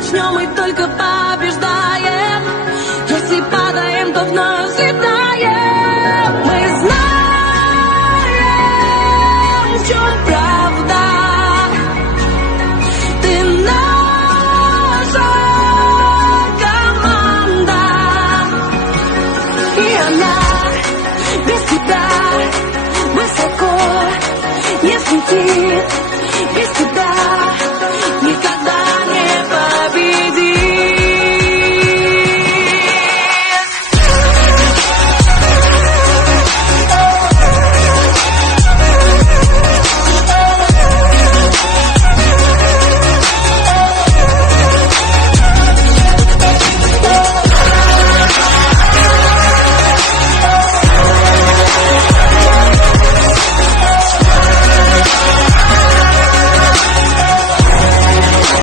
начнем, мы только побеждаем. Если падаем, то вновь взлетаем. Мы знаем, в чем правда.